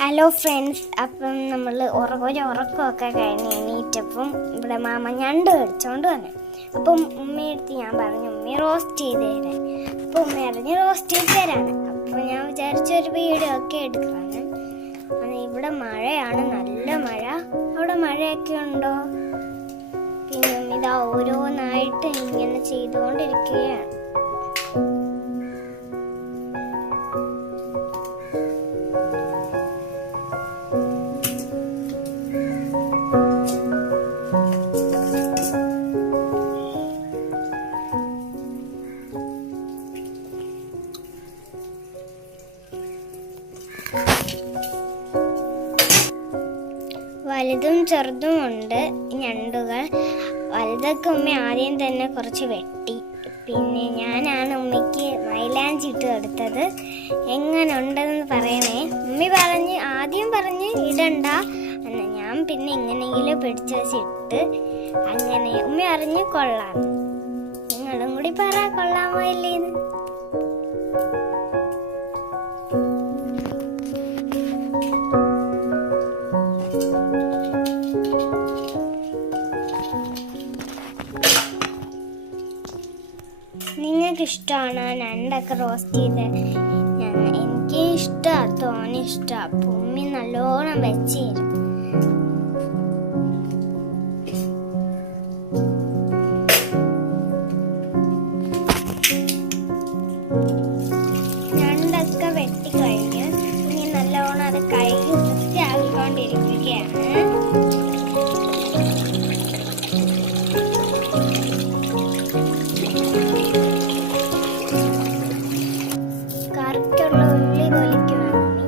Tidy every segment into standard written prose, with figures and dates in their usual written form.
Hello friends, അപ്പം നമ്മൾ ഉറക്കമൊക്കെ കഴിഞ്ഞ് എണീറ്റപ്പം ഇവിടെ മാമ ഞണ്ട് കഴിച്ചോണ്ട് വന്നു. അപ്പം ഉമ്മയെടുത്ത് ഞാൻ പറഞ്ഞു ഉമ്മ റോസ്റ്റ് ചെയ്ത് തരാൻ. അപ്പം ഉമ്മ അറിഞ്ഞ് റോസ്റ്റ് ചെയ്ത് തരാണ്. അപ്പം ഞാൻ വിചാരിച്ചൊരു വീഡിയോ ഒക്കെ എടുക്കാണ്. ഇവിടെ മഴയാണ്, നല്ല മഴ. അവിടെ മഴയൊക്കെ ഉണ്ടോ? പിന്നെ ഇതാ ഓരോന്നായിട്ട് ഇങ്ങനെ ചെയ്തുകൊണ്ടിരിക്കുകയാണ്. വലുതും ചെറുതും ഉണ്ട് ഞണ്ടുകൾ. വലുതൊക്കെ ഉമ്മ ആദ്യം തന്നെ കുറച്ച് വെട്ടി. പിന്നെ ഞാനാണ് ഉമ്മയ്ക്ക് മൈലാഞ്ചി ഇട്ട് കൊടുത്തത്. എങ്ങനെ ഉണ്ടെന്ന് പറയണേ. ആദ്യം പറഞ്ഞ് ഇടണ്ട എന്ന്. ഞാൻ പിന്നെ എങ്ങനെയെങ്കിലും പിടിച്ചു വെച്ചിട്ട് അങ്ങനെ ഉമ്മ അറിഞ്ഞ് കൊള്ളാം. നിങ്ങളും കൂടി പറ, കൊള്ളാമോ ഇല്ലേന്ന്. നിങ്ങൾക്ക് ഇഷ്ടമാണ് ഞണ്ടൊക്കെ റോസ്റ്റ് ചെയ്ത്? എനിക്ക് ഇഷ്ടമാണ്, തോനെ ഇഷ്ടമാണ്. ഭൂമി നല്ലോണം വെച്ച് തരും. ഞണ്ടൊക്കെ വെട്ടിക്കഴിഞ്ഞ് ഇനി നല്ലോണം അത് കഴുകി വൃത്തിയാക്കിക്കൊണ്ടിരിക്കുകയാണ്. കറിക്കുള്ള ഉള്ളി തൊലിക്കുകയാണ്.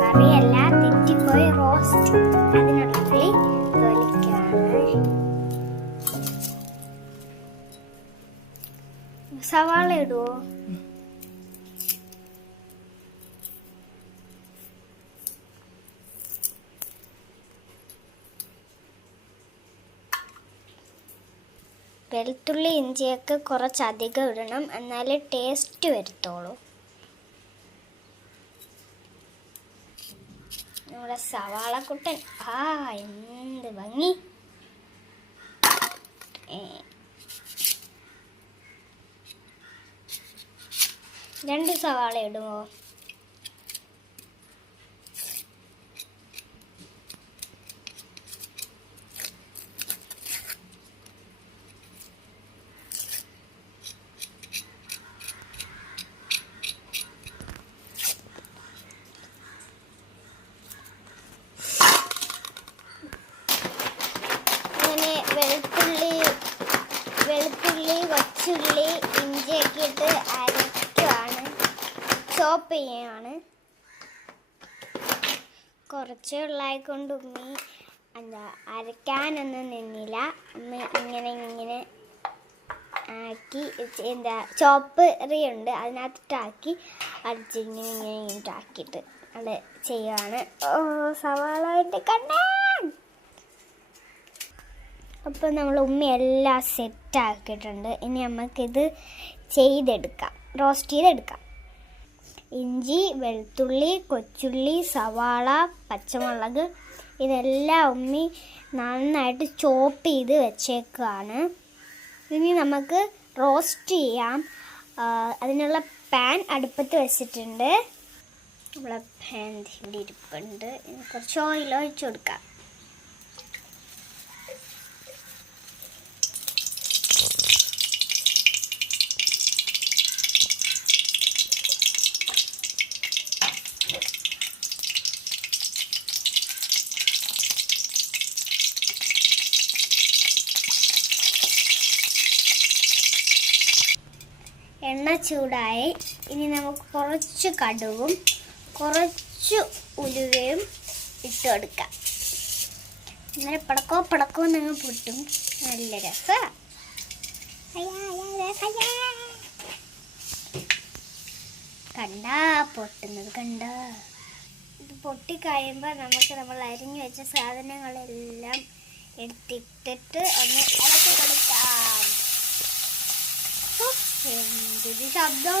കറിയല്ല, തെറ്റിപ്പോയി, റോസ്റ്റ്. അതിനുള്ള ഉള്ളി തൊലിക്കുകയാണ്. സവാള ഇടുവോ? വെളുത്തുള്ളി ഇഞ്ചിയൊക്കെ കുറച്ചധികം ഇടണം, എന്നാലേ ടേസ്റ്റ് വരുത്തുള്ളൂ. നമ്മുടെ സവാളക്കുട്ടൻ എന്ത് ഭംഗി! രണ്ട് സവാള ഇടുമോ? വെളുത്തുള്ളി കൊച്ചുള്ളി ഇഞ്ചിയൊക്കെ ഇട്ട് അരയ്ക്കുവാണ്, ചോപ്പ് ചെയ്യുകയാണ്. കുറച്ചേ ഉള്ളായിക്കൊണ്ട് ഉമ്മി അരയ്ക്കാനൊന്നും നിന്നില്ല. ഉമ്മ ഇങ്ങനെ ആക്കി ചോപ്പറിയുണ്ട്, അതിനകത്തിട്ടാക്കി അടിച്ചിങ്ങനെ ആക്കിയിട്ട് അത് ചെയ്യുകയാണ്. സവാള കണ്ണേ. അപ്പോൾ നമ്മൾ ഉമ്മ എല്ലാം സെറ്റാക്കിയിട്ടുണ്ട്. ഇനി നമുക്കിത് ചെയ്തെടുക്കാം, റോസ്റ്റ് ചെയ്തെടുക്കാം. ഇഞ്ചി, വെളുത്തുള്ളി, കൊച്ചുള്ളി, സവാള, പച്ചമുളക് ഇതെല്ലാം ഉമ്മി നന്നായിട്ട് ചോപ്പ് ചെയ്ത് വെച്ചേക്കുകയാണ്. ഇനി നമുക്ക് റോസ്റ്റ് ചെയ്യാം. അതിനുള്ള പാൻ അടുപ്പത്ത് വെച്ചിട്ടുണ്ട്. നമ്മളെ പാൻ ഇവിടെ ഇരിപ്പുണ്ട്. കുറച്ച് ഓയിൽ ഒഴിച്ചു കൊടുക്കാം. എണ്ണ ചൂടായി. ഇനി നമുക്ക് കുറച്ച് കടുകും കുറച്ച് ഉലുവയും ഇട്ട് കൊടുക്കാം. അങ്ങനെ പടക്കോ നിങ്ങൾ പൊട്ടും. നല്ല രസമാണ്. കണ്ടാ പൊട്ടുന്നത് കണ്ടാ. ഇത് പൊട്ടിക്കഴിയുമ്പോൾ നമ്മൾ അരിഞ്ഞു വെച്ച സാധനങ്ങളെല്ലാം എടുത്തിട്ടിട്ട് ഒന്ന് ഇളക്കി കൊടുക്കാം. എന്തൊരു ശബ്ദം!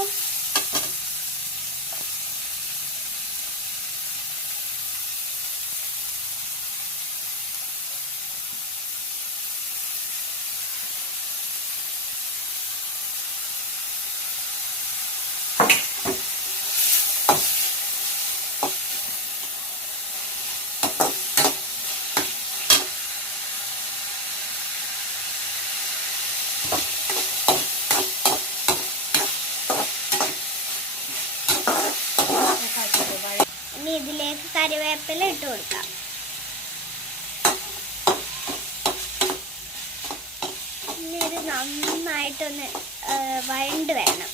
ഇനി ഇതിലേക്ക് കറിവേപ്പില ഇട്ട് കൊടുക്കാം. ഇനി ഇത് നന്നായിട്ടൊന്ന് വഴണ്ട് വരണം.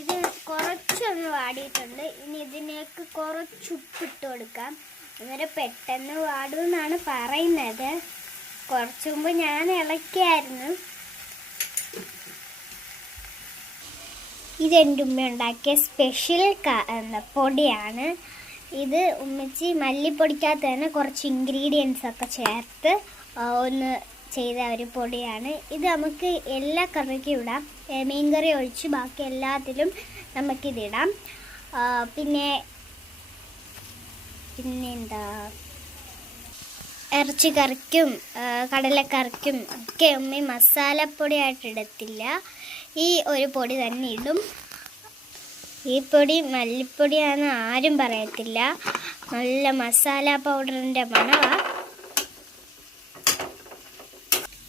ഇത് കുറച്ചൊന്ന് വാടിയിട്ടുണ്ട്. ഇനി ഇതിലേക്ക് കുറച്ച് ഉപ്പിട്ട് കൊടുക്കാം. അന്നേരം പെട്ടെന്ന് വാടുമെന്നാണ് പറയുന്നത്. കുറച്ച് മുമ്പ് ഞാൻ ഇളക്കിയായിരുന്നു. ഇതെൻ്റെ ഉമ്മ ഉണ്ടാക്കിയ സ്പെഷ്യൽ പൊടിയാണ്. ഇത് ഉമ്മച്ചി മല്ലിപ്പൊടിക്കകത്ത് തന്നെ കുറച്ച് ഇൻഗ്രീഡിയൻസ് ഒക്കെ ചേർത്ത് ഒന്ന് ചെയ്ത ഒരു പൊടിയാണ്. ഇത് നമുക്ക് എല്ലാ കറിക്കും ഇടാം. മീൻകറി ഒഴിച്ച് ബാക്കി എല്ലാത്തിലും നമുക്കിതിടാം. പിന്നെന്താ ഇറച്ചിക്കറിക്കും കടലക്കറിക്കും ഒക്കെ ഉമ്മ മസാലപ്പൊടിയായിട്ട് ഇടത്തില്ല. ഈ ഒരു പൊടി തന്നെ ഇടും. ഈ പൊടി മല്ലിപ്പൊടിയാണെന്ന് ആരും പറയത്തില്ല. നല്ല മസാല പൗഡറിൻ്റെ മണമാണ്.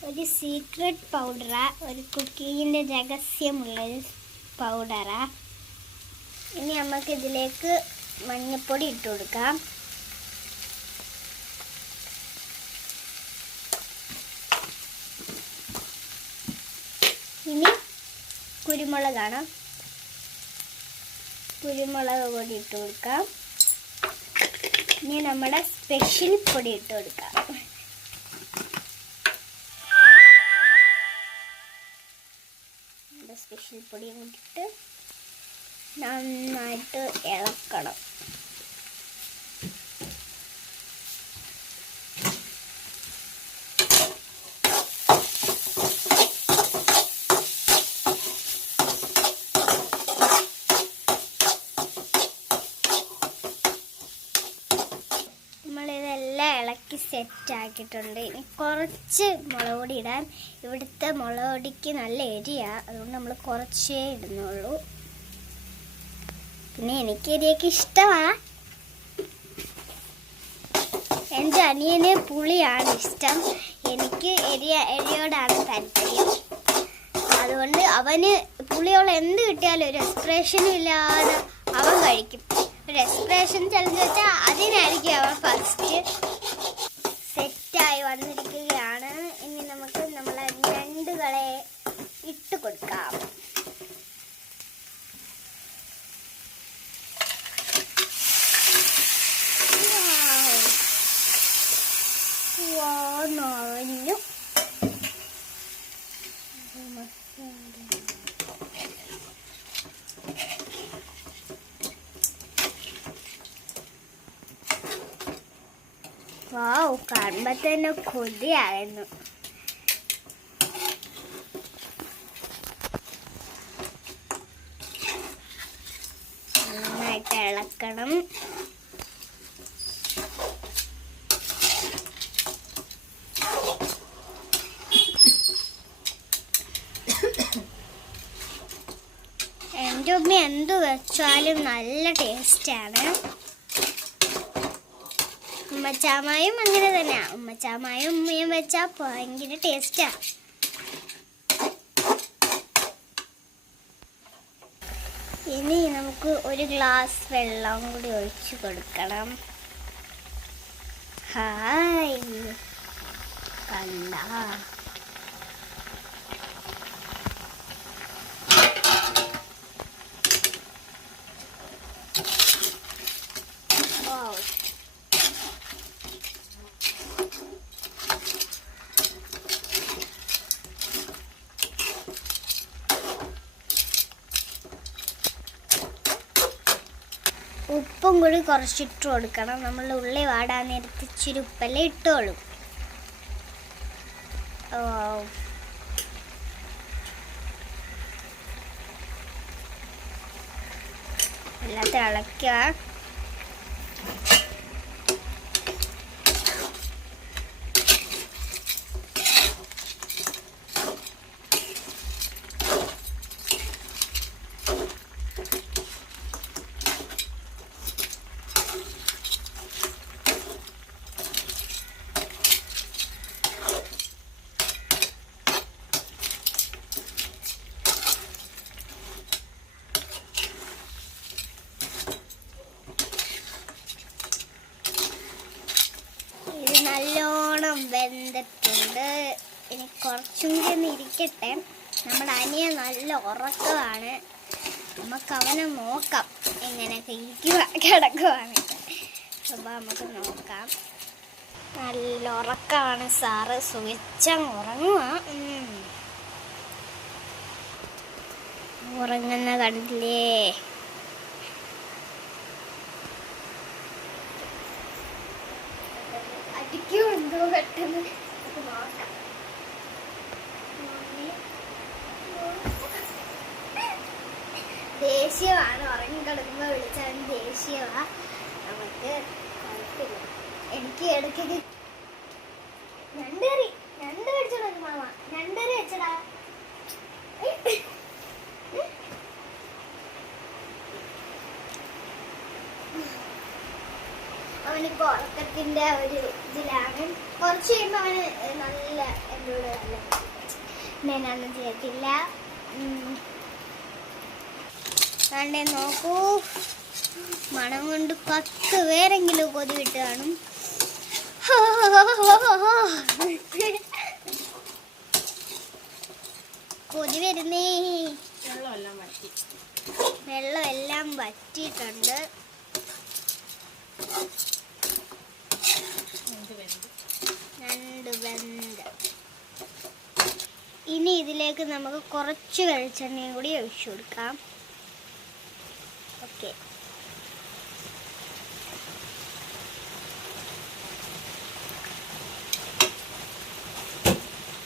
ഒരു സീക്രട്ട് പൗഡറാ, ഒരു കുക്കിങ്ങിൻ്റെ രഹസ്യമുള്ളൊരു പൗഡറാ. ഇനി നമുക്കിതിലേക്ക് മഞ്ഞൾപ്പൊടി ഇട്ട് കൊടുക്കാം. ഇനി കുരുമുളകാണ്. കുരുമുളക് പൊടി ഇട്ട് കൊടുക്കാം. ഇനി നമ്മുടെ സ്പെഷ്യൽ പൊടി ഇട്ട് കൊടുക്കാം. സ്പെഷ്യൽ പൊടി ഇട്ടിട്ട് നന്നായിട്ട് ഇളക്കണം. നമ്മളിതെല്ലാം ഇളക്കി സെറ്റാക്കിയിട്ടുണ്ട്. ഇനി കുറച്ച് മുളക് പൊടി ഇടാൻ. ഇവിടുത്തെ മുളക് പൊടിക്ക് നല്ല എരിയാണ്, അതുകൊണ്ട് നമ്മൾ കുറച്ചേ ഇടുന്നുള്ളൂ. പിന്നെ എനിക്ക് എരിയൊക്കെ ഇഷ്ടമാണ്. എൻ്റെ അനിയന് പുളിയാണ് ഇഷ്ടം. എനിക്ക് എരിയോടാണ് താല്പര്യം. അതുകൊണ്ട് അവന് പുളിയുള്ള എന്ത് കിട്ടിയാലും ഒരു എക്സ്പ്രഷനും ഇല്ലാതെ അവൻ കഴിക്കും. ഒരു എക്സ്പ്രഷൻ ചലഞ്ച് വെച്ചാൽ അതിനായിരിക്കും അവൻ ഫസ്റ്റ്. സെറ്റായി വന്നിരിക്കുകയാണ്. ഇനി നമുക്ക് നമ്മളെ ഞണ്ടുകളെ ഇട്ട് കൊടുക്കാം. നിറഞ്ഞു. വാവ്, കാണുമ്പോ തന്നെ കൊതിയായിരുന്നു. നന്നായിട്ട് ഇളക്കണം. എൻ്റെ ഉമ്മ എന്ത് വെച്ചാലും നല്ല ടേസ്റ്റാണ്. ഉമ്മച്ചാമായും അങ്ങനെ തന്നെയാണ്. ഉമ്മച്ചാമായും ഉമ്മയും വെച്ചാൽ ഭയങ്കര ടേസ്റ്റാണ്. ഇനി നമുക്ക് ഒരു ഗ്ലാസ് വെള്ളം കൂടി ഒഴിച്ചു കൊടുക്കണം. ഹായ് കണ്ട, ഉപ്പും കൂടി കുറച്ചിട്ട് കൊടുക്കണം. നമ്മൾ ഉള്ളി വാടാൻ നേരത്ത് ഇച്ചിരി ഉപ്പെല്ലാം ഇട്ടോളും. എല്ലാം തിളയ്ക്കുക. അതുകൊണ്ട് ഇനി കുറച്ചും കൂടി ഒന്ന് ഇരിക്കട്ടെ. നമ്മുടെ അനിയൻ നല്ല ഉറക്കമാണ്. നമുക്ക് അവനെ നോക്കാം എങ്ങനെയൊക്കെ കിടക്കുവാണ്. അപ്പോൾ നമുക്ക് നോക്കാം. നല്ല ഉറക്കമാണ് സാറ്. സുഖിച്ചങ്ങ് ഉറങ്ങുക. ഉറങ്ങുന്ന കണ്ടില്ലേ? അടിക്കുമെന്തോ പെട്ടെന്ന് നോക്കാം. ദേഷ്യമാണ്. ഉറങ്ങിക്കിടക്കുമ്പോൾ വിളിച്ചാൽ ദേഷ്യമാണ്. നമുക്ക് കുഴപ്പമില്ല. എനിക്ക് ഇടയ്ക്ക് ഞണ്ട് കടിച്ചോടാ മാമ. ഞണ്ടറി വെച്ചടാ. അവനിപ്പോ ഉറക്കത്തിന്റെ ഒരു ഇതിലാണ്. കുറച്ച് കഴിയുമ്പോ അവന് നല്ല എന്നോട് നല്ല ഞാനൊന്നും ചെയ്യത്തില്ല. വേണ്ടേ നോക്കൂ, മണം കൊണ്ട് 10 പേരെങ്കിലും കൊതി വിട്ട് കാണും. കൊതി വരുന്നേ. വെള്ളം എല്ലാം വറ്റിയിട്ടുണ്ട്. ഇനി ഇതിലേക്ക് നമുക്ക് കുറച്ച് വെളിച്ചെണ്ണയും കൂടി ഒഴിച്ചു കൊടുക്കാം. ഓക്കെ,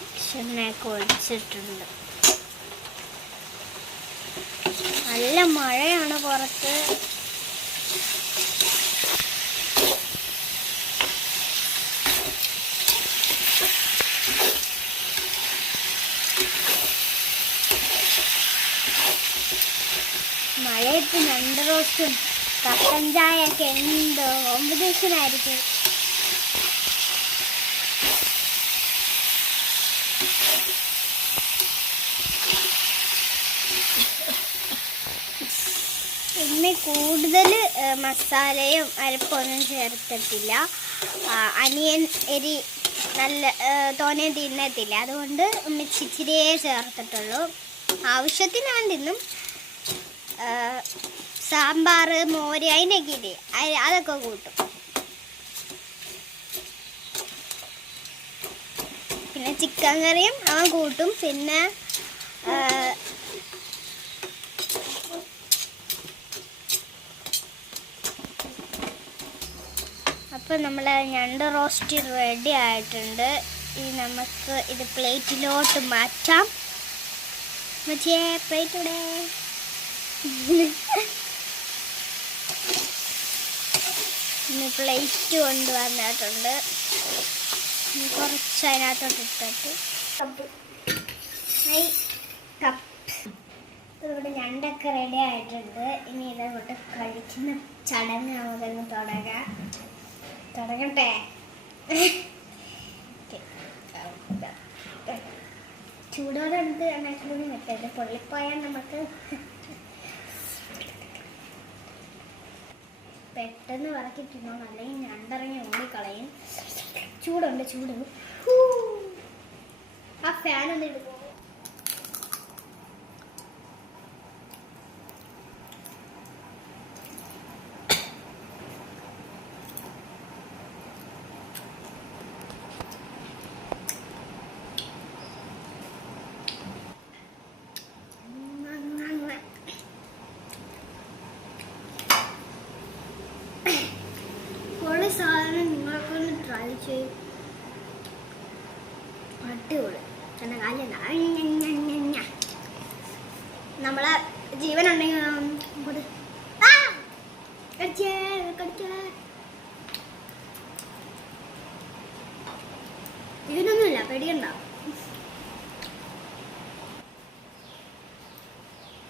വെളിച്ചെണ്ണയൊക്കെ ഒഴിച്ചിട്ടുണ്ട്. നല്ല മഴയാണ് പുറത്ത്. മഴയത്ത് ഞണ്ട് റോസ്റ്റും കട്ടൻ ചായയൊക്കെ എന്തോ കോമ്പറ്റീഷനായിരിക്കും. ഇന്ന് കൂടുതൽ മസാലയും അരപ്പൊന്നും ചേർത്തിട്ടില്ല. അനിയൻ എരി നല്ല തോനെ തിന്നത്തില്ല. അതുകൊണ്ട് ഇച്ചിരിയേ ചേർത്തിട്ടുള്ളൂ. ആവശ്യത്തിന് അവൻ തിന്നും. സാമ്പാർ, മോര് അതിനൊക്കെ ഇല്ലേ, അതൊക്കെ കൂട്ടും. പിന്നെ ചിക്കൻ കറിയും അവൻ കൂട്ടും. പിന്നെ അപ്പോൾ നമ്മൾ ഞണ്ട് റോസ്റ്റ് റെഡി ആയിട്ടുണ്ട്. ഇനി നമുക്ക് ഇത് പ്ലേറ്റിലോട്ട് മാറ്റാം. മറ്റേ പ്ലേറ്റ് ഇവിടെ ഇനി പ്ലേറ്റ് കൊണ്ടുവന്നിട്ടുണ്ട്. കുറച്ച് അതിനകത്തോട്ട് ഇട്ടിട്ട് ഇവിടെ ഞണ്ടൊക്കെ റെഡി ആയിട്ടുണ്ട്. ഇനി ഇതങ്ങോട്ട് കഴിക്കുന്ന ചടങ്ങ് നമുക്കൊന്ന് തുടങ്ങട്ടെ. ചൂടോടെ ഉണ്ട് എണ്ണക്കൂടി വെട്ടത്. പൊള്ളിപ്പോയാൽ നമുക്ക് പെട്ടെന്ന് വറക്കിട്ടുണ്ടോ, അല്ലെങ്കിൽ ഞണ്ടിറങ്ങി ഓടിക്കളയും. ചൂടുണ്ട്, ചൂട്. ആ ഫാനൊന്നും എടുക്കുമോ? സാധനം നിങ്ങൾക്കൊന്ന് ട്രൈ ചെയ്യും. അടിപൊളി. എന്നെ കാര്യം നമ്മളെ ജീവനുണ്ടെങ്കിൽ ഇതിനൊന്നുമില്ല, പേടിക്കണ്ട.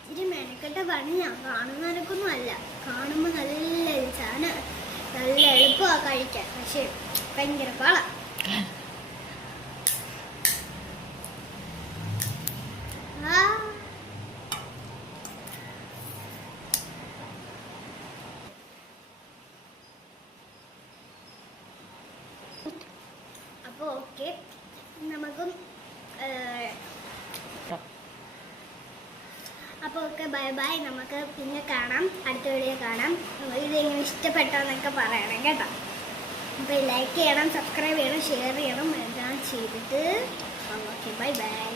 ഇച്ചിരി മെനക്കെട്ട പണി. ഞാൻ കാണുന്നവരൊക്കൊന്നും അല്ല. കാണുമ്പോൾ നല്ല സാധനം, നല്ല എളുപ്പമാണ് കഴിക്കാൻ. പക്ഷെ ഭയങ്കര പാള. അപ്പോൾ ഓക്കെ, നമുക്കും അപ്പോൾ ഓക്കെ ബൈ ബൈ. നമുക്ക് പിന്നെ കാണാം, അടുത്ത വീഡിയോ കാണാം. ഇതെങ്ങനെ ഇഷ്ടപ്പെട്ടോന്നൊക്കെ പറയണം കേട്ടോ. അപ്പോൾ ലൈക്ക് ചെയ്യണം, സബ്സ്ക്രൈബ് ചെയ്യണം, ഷെയർ ചെയ്യണം, എല്ലാം ചെയ്തിട്ട് ഓക്കെ ബൈ ബൈ.